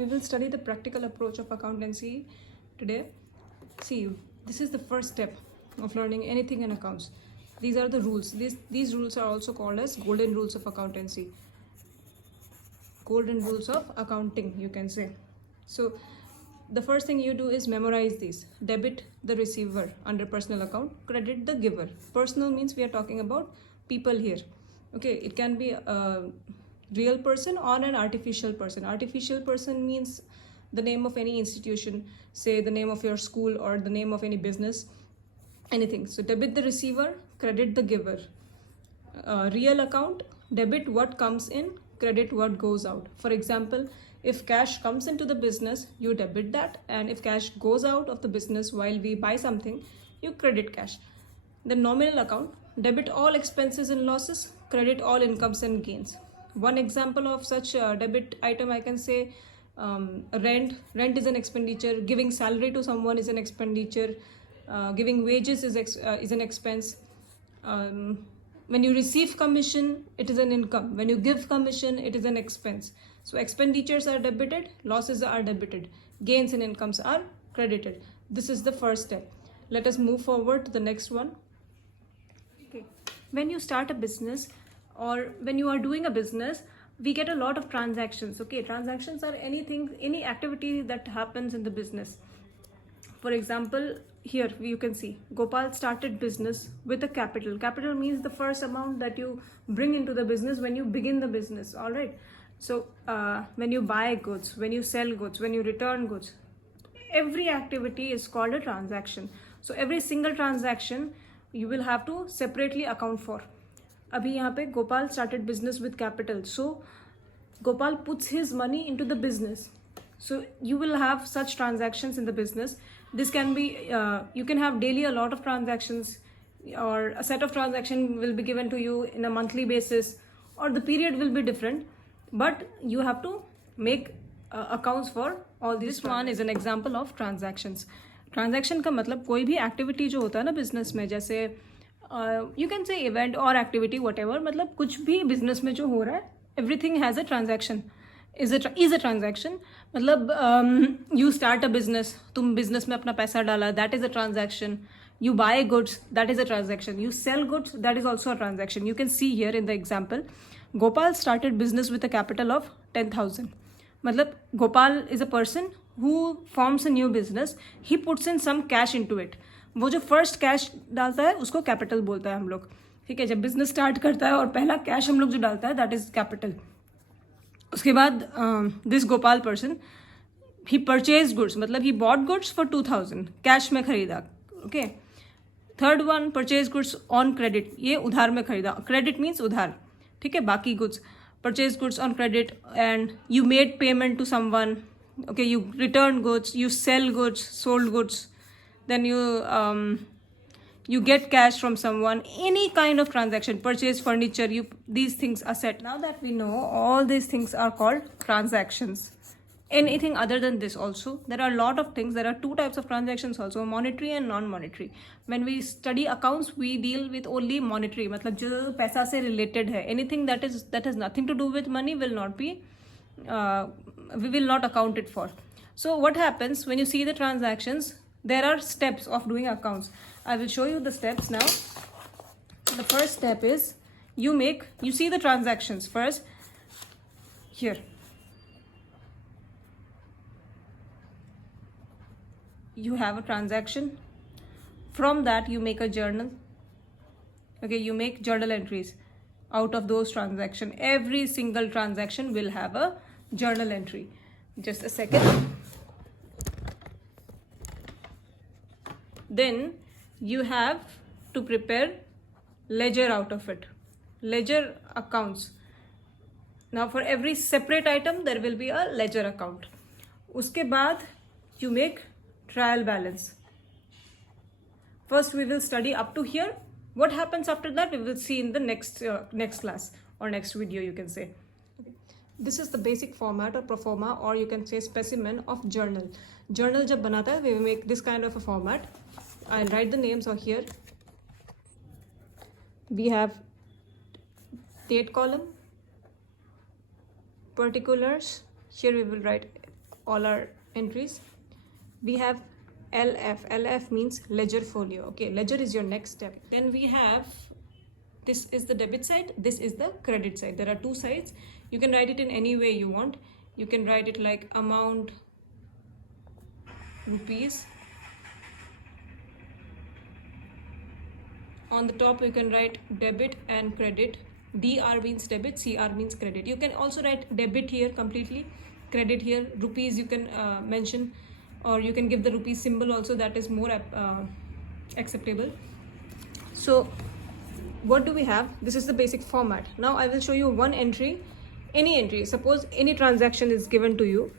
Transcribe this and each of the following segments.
We will study the practical approach of accountancy today. See, this is the first step of learning anything in accounts. These are the rules. These rules are also called as golden rules of accountancy. Golden rules of accounting, you can say. So the first thing you do is memorize these. Debit the receiver under personal account, credit the giver. Personal means we are talking about people here. Okay, it can be a real person or an artificial person. Artificial person means the name of any institution, say the name of your school or the name of any business, anything. So debit the receiver, credit the giver. Real account, debit what comes in, credit what goes out. For example, if cash comes into the business, you debit that, and if cash goes out of the business while we buy something, you credit cash. The nominal account, debit all expenses and losses, credit all incomes and gains. One example of such debit item I can say rent. Rent is an expenditure. Giving salary to someone is an expenditure. Giving wages is an expense. When you receive commission, it is an income. When you give commission, it is an expense. So expenditures are debited, losses are debited, gains and incomes are credited. This is the first step. Let us move forward to the next one. Okay. When you start a business or when you are doing a business, we get a lot of transactions. Okay, transactions are anything, any activity that happens in the business. For example, here you can see Gopal started business with a capital. Capital means the first amount that you bring into the business when you begin the business. All right. So when you buy goods, when you sell goods, when you return goods, every activity is called a transaction. So every single transaction you will have to separately account for. अभी यहाँ पे Gopal started business with capital. So Gopal puts his money into the business. So you will have such transactions in the business. This can be, you can have daily a lot of transactions, or a set of transaction will be given to you in a monthly basis, or the period will be different, but you have to make accounts for all these. This one is an example of transactions. Transaction का मतलब कोई भी activity जो होता है ना business में, जैसे you can say event or activity whatever, मतलब कुछ भी business में जो हो रहा है, everything has a transaction. is a transaction. मतलब you start a business, तुम business में अपना पैसा डाला, that is a transaction. You buy goods, that is a transaction. You sell goods, that is also a transaction. You can see here in the example, Gopal started business with a capital of 10,000. मतलब Gopal is a person who forms a new business. He puts in some cash into it. वो जो first cash डालता है उसको capital बोलता है हम लोग. ठीक है, जब बिजनेस स्टार्ट करता है और पहला कैश हम लोग जो डालता है दैट इज कैपिटल. उसके बाद this Gopal person he purchase goods, मतलब he bought goods for 2,000, cash में खरीदा. Okay. Third one purchase goods on credit, ये उधार में खरीदा. क्रेडिट मीन्स उधार. ठीक है, बाकी goods. Purchase goods on credit and you made payment to someone. Okay, you return goods, you sell goods, sold goods, then you get cash from someone. Any kind of transaction, purchase furniture, these things are set. Now that we know all these things are called transactions. Anything other than this also, there are a lot of things. There are two types of transactions also, monetary and non-monetary. When we study accounts, we deal with only monetary, मतलब जो पैसा से related है. Anything that has nothing to do with money will not be we will not account it for. So what happens when you see the transactions? There are steps of doing accounts. I will show you the steps now. The first step is you see the transactions first. Here. You have a transaction. From that you make a journal. Okay, you make journal entries out of those transactions. Every single transaction will have a journal entry. Just a second. Then you have to prepare ledger out of it. Ledger accounts. Now for every separate item there will be a ledger account. उसके बाद you make trial balance. First we will study up to here. What happens after that we will see in the next class or next video, you can say. This is the basic format or proforma, or you can say specimen of journal. Journal जब बनाता है we will make this kind of a format. I'll write the names over here. We have date column, particulars. Here we will write all our entries. We have LF. LF means ledger folio. Okay, ledger is your next step. Then we have, this is the debit side, this is the credit side. There are two sides. You can write it in any way you want. You can write it like amount rupees. On the top you can write debit and credit. DR means debit, CR means credit. You can also write debit here completely, credit here, rupees you can mention, or you can give the rupees symbol also, that is more acceptable. So what do we have? This is the basic format. Now I will show you one entry, any entry. Suppose any transaction is given to you.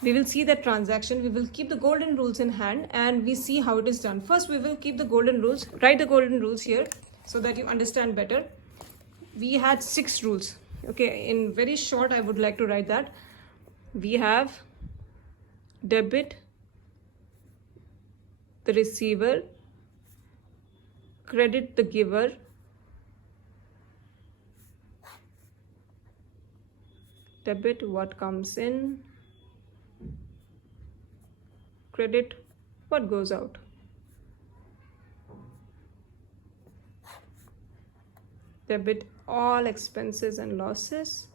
We will see that transaction. We will keep the golden rules in hand and we see how it is done. First, we will keep the golden rules. Write the golden rules here so that you understand better. We had 6 rules. Okay, in very short, I would like to write that. We have debit the receiver, credit the giver, debit what comes in, credit what goes out. Debit all expenses and losses,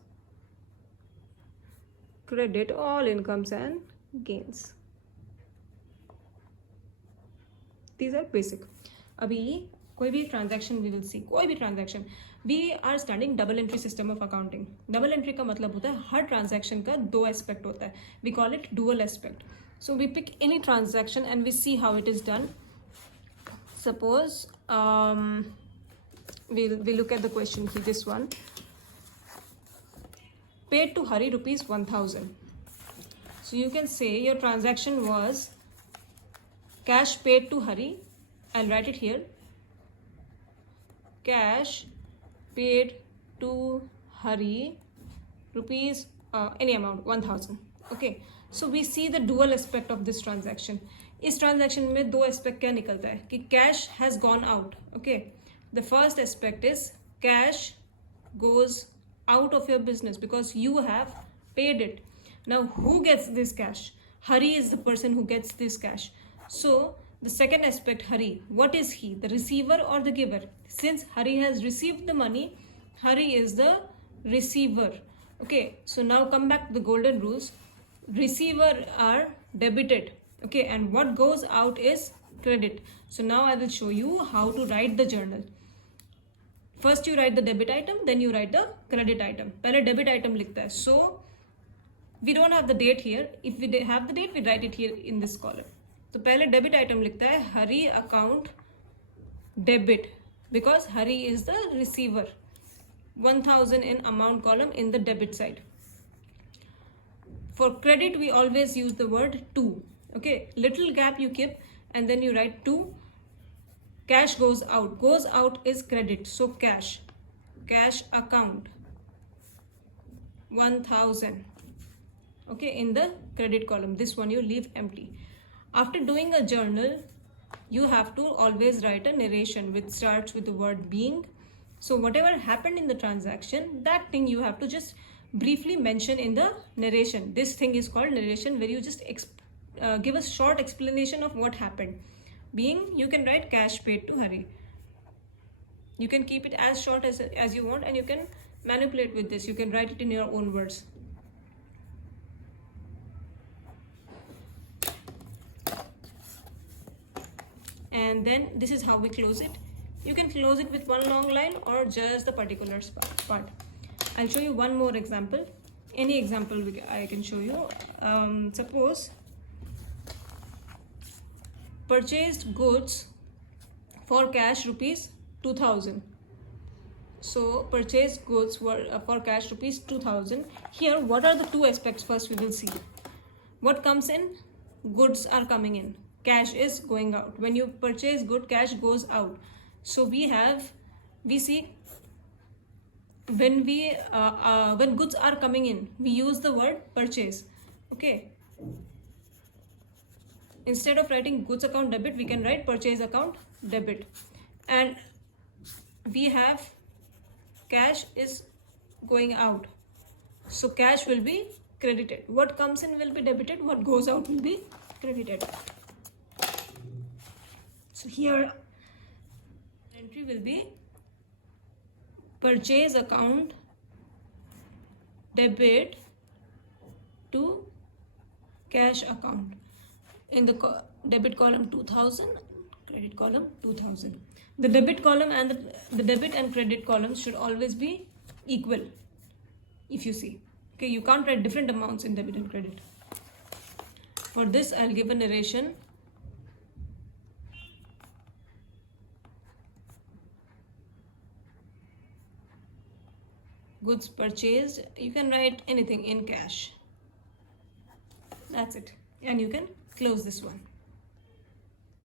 credit all incomes and gains. These are basic. अभी कोई भी transaction we will see, कोई भी transaction, we are studying double entry system of accounting. Double entry का मतलब होता है हर transaction का 2 aspect होता है. We call it dual aspect. So we pick any transaction and we see how it is done. Suppose we look at the question here, this one. Paid to Hari rupees 1000. So you can say your transaction was cash paid to Hari. I'll write it here. Cash paid to Hari rupees any amount 1000. Okay, so we see the dual aspect of this transaction. इस transaction में 2 aspect क्या निकलता है कि cash has gone out. Okay, the first aspect is cash goes out of your business because you have paid it. Now who gets this cash? Hari is the person who gets this cash. So the second aspect, Hari, what is he? The receiver or the giver? Since Hari has received the money, Hari is the receiver. Okay, so now come back to the golden rules. Receiver are debited. Okay, and what goes out is credit. So now I will show you how to write the journal. First you write the debit item, then you write the credit item. पहले debit item लिखता है. So we don't have the date here. If we have the date, we write it here in this column. तो पहले debit item लिखता है Hari account debit because Hari is the receiver. 1000 in amount column in the debit side. For credit, we always use the word to. Okay, little gap you keep and then you write to. Cash goes out. Goes out is credit. So cash. Cash account 1000. Okay, in the credit column. This one you leave empty. After doing a journal, you have to always write a narration which starts with the word being. So whatever happened in the transaction, that thing you have to just briefly mention in the narration. This thing is called narration, where you just give a short explanation of what happened. Being, you can write cash paid to Hari. You can keep it as short as you want and you can manipulate with this. You can write it in your own words. And then this is how we close it. You can close it with one long line or just the particulars part. I'll show you one more example. Any example I can show you. Suppose purchased goods for cash rupees 2000. So purchased goods were for cash rupees 2000. Here, what are the 2 aspects? First we will see. What comes in? Goods are coming in. Cash is going out. When you purchase good, cash goes out. So we see when goods are coming in, we use the word purchase. Okay. Instead of writing goods account debit, we can write purchase account debit. And we have cash is going out. So cash will be credited. What comes in will be debited, what goes out will be credited. So here entry will be purchase account debit to cash account. In the debit column 2000, credit column 2000. The debit column and the debit and credit columns should always be equal. If you see, okay, you can't write different amounts in debit and credit. For this, I'll give a narration. Goods purchased, you can write anything in cash. That's it. And you can close this one.